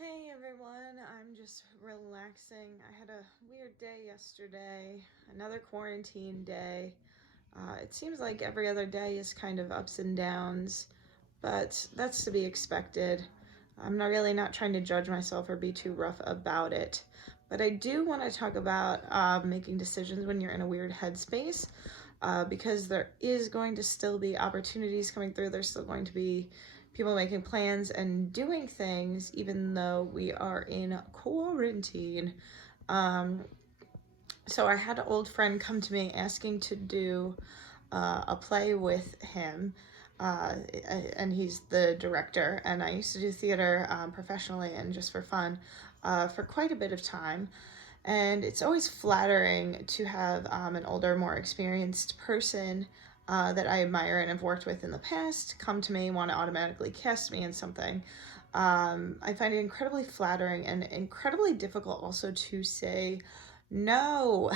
Hey everyone, I'm just relaxing. I had a weird day yesterday, another quarantine day. It seems like every other day is kind of ups and downs, but that's to be expected. I'm not trying to judge myself or be too rough about it. But I do want to talk about making decisions when you're in a weird headspace, because there is going to still be opportunities coming through. There's still going to be people making plans and doing things, even though we are in quarantine. Um, so I had an old friend come to me asking to do a play with him. And he's the director. And I used to do theater professionally and just for fun for quite a bit of time. And it's always flattering to have an older, more experienced person that I admire and have worked with in the past come to me, want to automatically cast me in something. I find it incredibly flattering and incredibly difficult also to say no.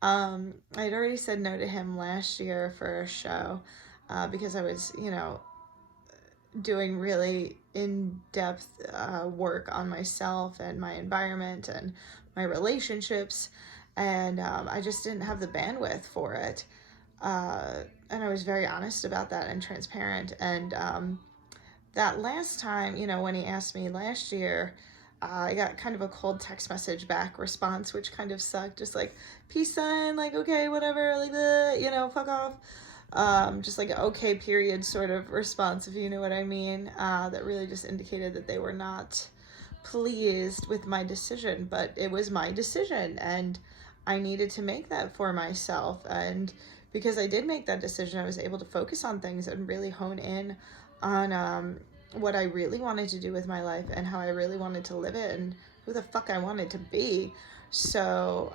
I'd already said no to him last year for a show because I was, doing really in-depth work on myself and my environment and my relationships, and I just didn't have the bandwidth for it. And I was very honest about that and transparent. And that last time, when he asked me last year, I got kind of a cold text message back response, which kind of sucked. Just like, peace sign, like, okay, whatever, like, fuck off. Just like an okay period sort of response, if you know what I mean. That really just indicated that they were not pleased with my decision, but it was my decision and I needed to make that for myself. And because I did make that decision, I was able to focus on things and really hone in on what I really wanted to do with my life and how I really wanted to live it and who the fuck I wanted to be. So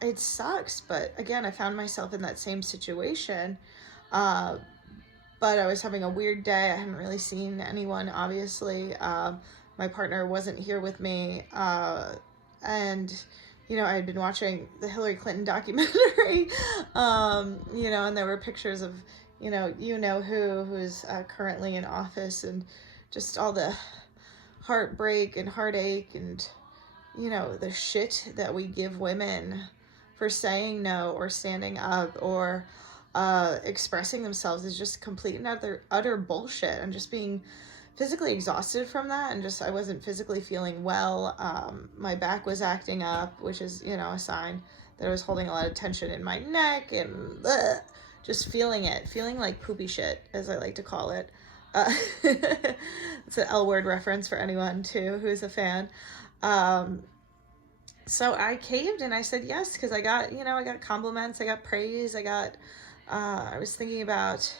it sucks, but again, I found myself in that same situation. Uh, but I was having a weird day. I hadn't really seen anyone, obviously. My partner wasn't here with me. And I had been watching the Hillary Clinton documentary, and there were pictures of, who's currently in office, and just all the heartbreak and heartache and, the shit that we give women for saying no or standing up or expressing themselves is just complete and utter bullshit. And just being physically exhausted from that, and just I wasn't physically feeling well. My back was acting up, which is a sign that I was holding a lot of tension in my neck, and just feeling like poopy shit, as I like to call it. It's an L word reference for anyone too who's a fan. So I caved and I said yes, because I got compliments, I got praise, I was thinking about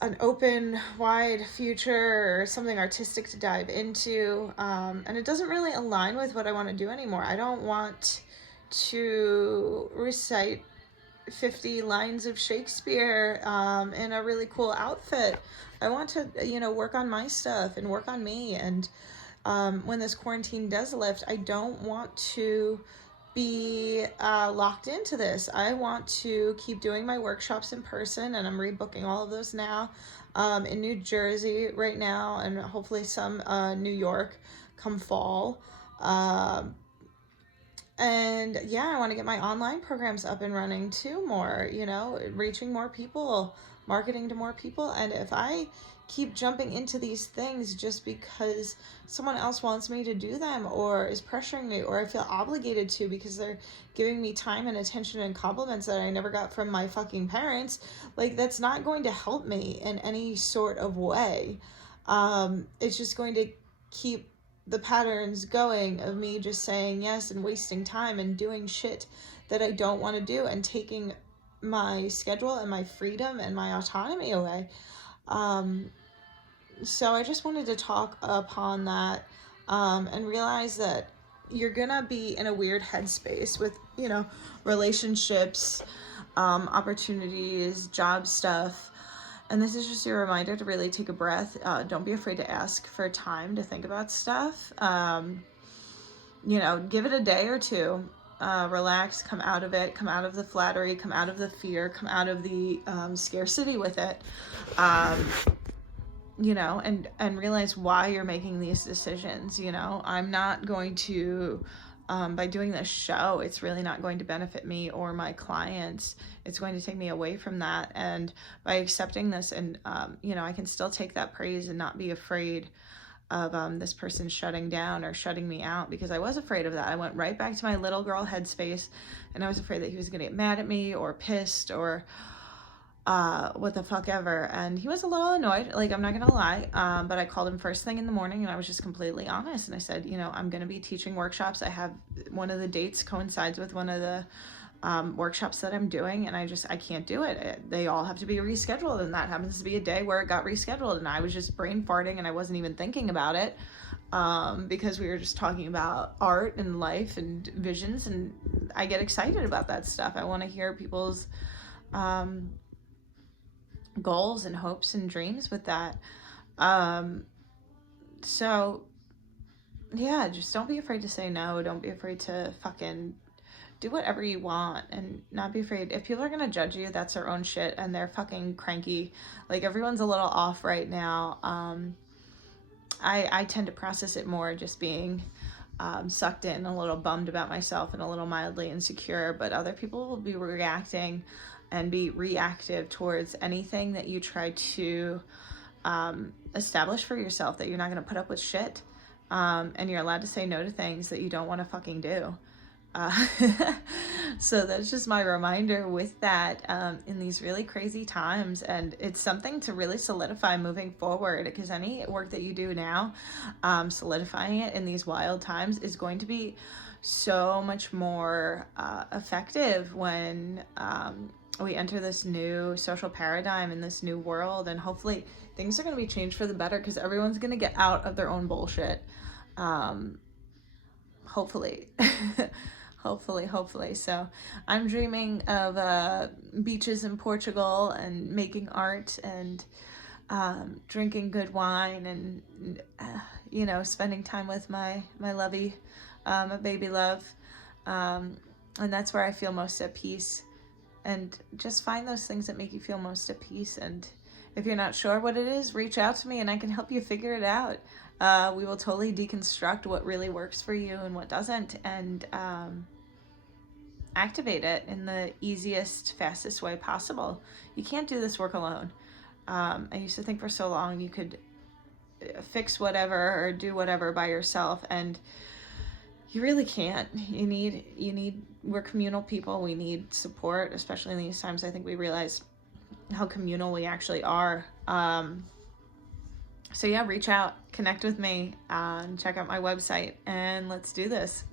an open, wide future or something artistic to dive into. And it doesn't really align with what I want to do anymore. I don't want to recite 50 lines of Shakespeare in a really cool outfit. I want to, work on my stuff and work on me. And when this quarantine does lift, I don't want to be locked into this. I want to keep doing my workshops in person, and I'm rebooking all of those now in New Jersey right now, and hopefully some New York come fall. And yeah, I want to get my online programs up and running too more, reaching more people, marketing to more people. And if I keep jumping into these things just because someone else wants me to do them or is pressuring me, or I feel obligated to because they're giving me time and attention and compliments that I never got from my fucking parents, like, that's not going to help me in any sort of way. It's just going to keep the patterns going of me just saying yes and wasting time and doing shit that I don't want to do and taking my schedule and my freedom and my autonomy away. So I just wanted to talk upon that and realize that you're gonna be in a weird headspace with, relationships, opportunities, job stuff. And this is just your reminder to really take a breath. Don't be afraid to ask for time to think about stuff. Give it a day or two. Relax, come out of it, come out of the flattery, come out of the fear, come out of the scarcity with it. Um, and yeah, I want to get my online programs up and running too more, reaching more people, marketing to more people. And if I keep jumping into these things just because someone else wants me to do them or is pressuring me, or I feel obligated to because they're giving me time and attention and compliments that I never got from my fucking parents, like, that's not going to help me in any sort of way. It's just going to keep the patterns going of me just saying yes and wasting time and doing shit that I don't want to do anymore. and realize why you're making these decisions. I'm not going to, by doing this show, it's really not going to benefit me or my clients. It's going to take me away from that. And by accepting this, and I can still take that praise and not be afraid of this person shutting down or shutting me out, because I was afraid of that. I went right back to my little girl headspace, and I was afraid that he was gonna get mad at me or pissed or what the fuck ever. And he was a little annoyed, like, I'm not gonna lie. But I called him first thing in the morning, and I was just completely honest, and I said, I'm gonna be teaching workshops. I have one of the dates coincides with one of the workshops that I'm doing, and I can't do it. They all have to be rescheduled, and that happens to be a day where it got rescheduled, and I was just brain farting, and I wasn't even thinking about it, because we were just talking about art and life and visions, and I get excited about that stuff. I want to hear people's goals and hopes and dreams with that. So yeah, just don't be afraid to say no. Don't be afraid to fucking do whatever you want, and not be afraid. If people are gonna judge you, that's their own shit, and they're fucking cranky. Like, everyone's a little off right now. I tend to process it more just being sucked in, a little bummed about myself and a little mildly insecure, but other people will be reacting and be reactive towards anything that you try to establish for yourself, that you're not going to put up with shit, and you're allowed to say no to things that you don't want to fucking do. So that's just my reminder with that, in these really crazy times. And it's something to really solidify moving forward, because any work that you do now, solidifying it in these wild times is going to be so much more effective when we enter this new social paradigm in this new world. And hopefully things are going to be changed for the better, because everyone's going to get out of their own bullshit. Hopefully. Hopefully. So I'm dreaming of beaches in Portugal, and making art, and drinking good wine, and spending time with my lovey, my baby love, and that's where I feel most at peace. And just find those things that make you feel most at peace. And if you're not sure what it is, reach out to me and I can help you figure it out. We will totally deconstruct what really works for you and what doesn't, and activate it in the easiest, fastest way possible. You can't do this work alone. I used to think for so long you could fix whatever or do whatever by yourself, and you really can't. We're communal people. We need support, especially in these times. I think we realize how communal we actually are. So yeah, reach out, connect with me, and check out my website, and let's do this.